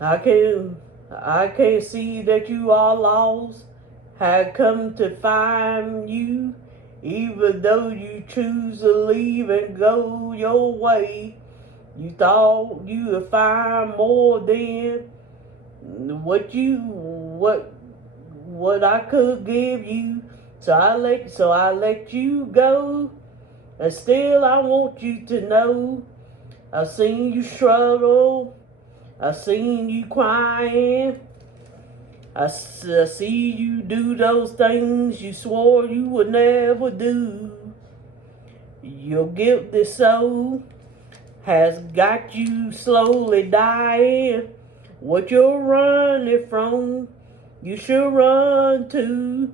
I can I can see that you are lost, had come to find you, even though you choose to leave and go your way. You thought you would find more than what I could give you. So I let you go. And still I want you to know I've seen you struggle. I've seen you crying. I see you do those things you swore you would never do. Your guilty soul has got you slowly dying. What you're running from, you should run to.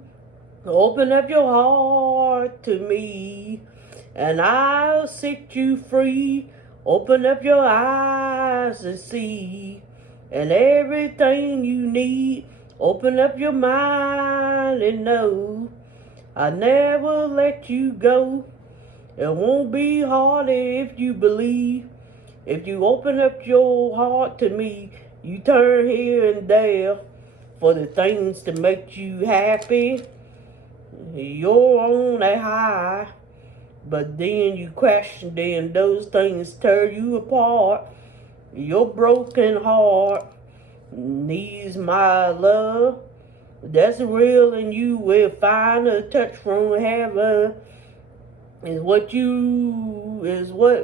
Open up your heart to me, and I'll set you free. Open up your eyes and see, and everything you need. Open up your mind and know I never let you go. It won't be hard if you believe. If you open up your heart to me, you turn here and there for the things to make you happy. You're on a high, but then you question, then those things tear you apart. Your broken heart needs my love. That's real, and you will find a touch from heaven. Is what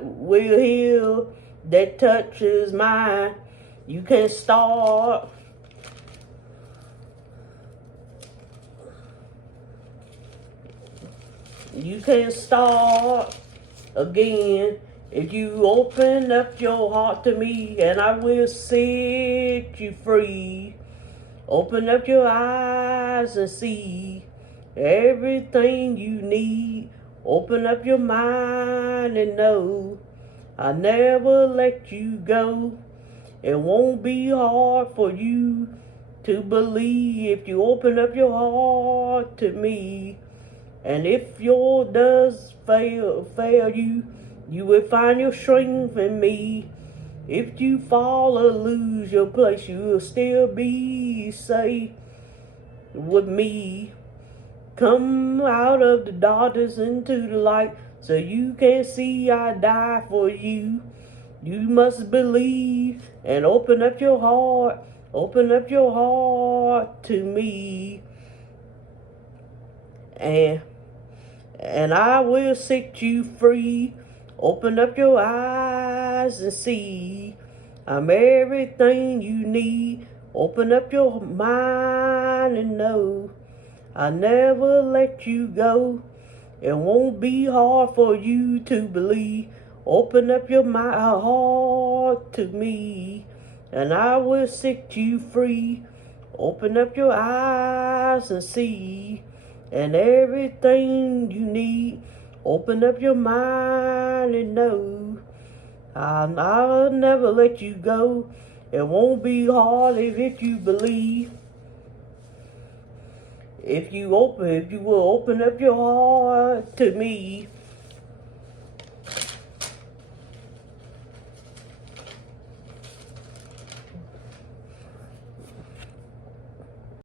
will heal. That touch is mine. You can start. You can start again if you open up your heart to me, and I will set you free. Open up your eyes and see everything you need. Open up your mind and know I never let you go. It won't be hard for you to believe if you open up your heart to me. And if your does fail you, you will find your strength in me. If you fall or lose your place, you will still be safe with me. Come out of the darkness into the light, so you can see I die for you. You must believe and open up your heart. Open up your heart to me. And I will set you free. Open up your eyes and see I'm everything you need. Open up your mind and know I never let you go. It won't be hard for you to believe. Open up your heart to me, and I will set you free. Open up your eyes and see, and everything you need. Open up your mind and know I'll never let you go. It won't be hard if you believe. If you will open up your heart to me,